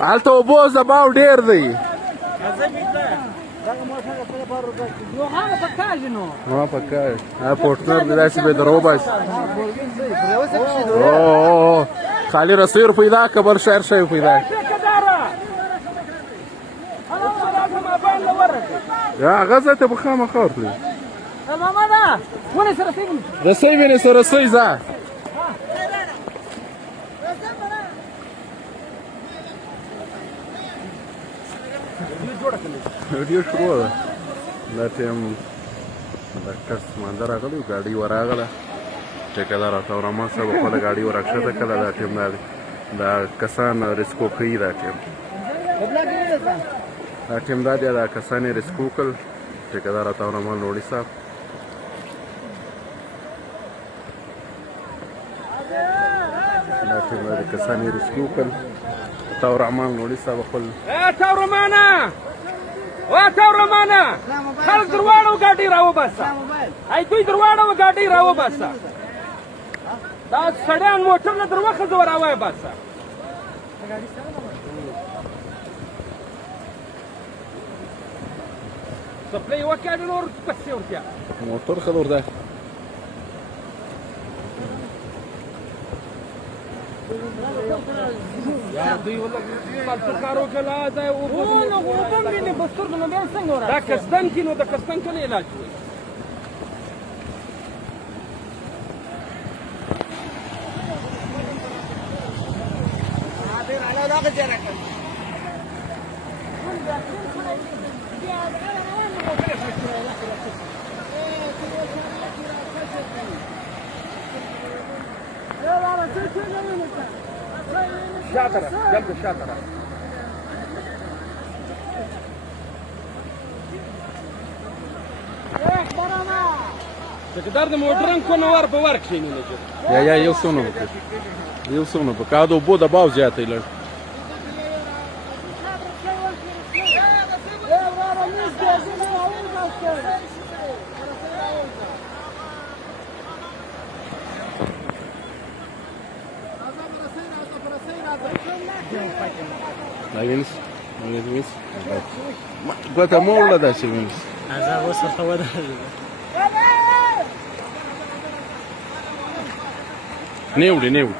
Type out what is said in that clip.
هلته اوبو زباو ډیر دی ما پکار پورتنر دی داسې به درو باش او خالی رسیر پیدا کبر شهر شوی پیدا یا غزه ته بخامه خور دی ماما دا ونه سره رسۍ وینې سره رسۍ ځه ویډیو شروع ده دا ټایم د کس مانده راغلی و ګاډۍ ورراغله ټیکهدار عطاالرحمن صاحب خپله ګاډۍ ورکښته کړله دا ټایم دا کسان ریسکو کوي دا ټایم دا دی دا کسان یې ریسکو کړل ټیکهدار عطاالرحمن لوڼي صاحب دا ټایم دا کسان یې ریسکو کړل عطاالرحمن لوڼي صاحب خپل عطاالرحمانه خلک درواړو ګاډۍ راوباسه ای دوی درواړو ګاډۍ راوباسه دا سړیان موټر نه در وخځه راوباسه سپلۍ وکړه نور پسې ورتیا موټر ښه ورده دوی ولګ کارو کلا دا اوبه مې بستر نو بیا څنګه ورا دا کستان کې نو د کستان کله علاج وي شاطره جنب شاطره ټیکهدار د موټرن کو نور په ورک شي نه یا یو څونه په کادو اوبو دباو زیاتې لږ La vienes, Guatemala da se vienes. Asa vos a favor. Neule.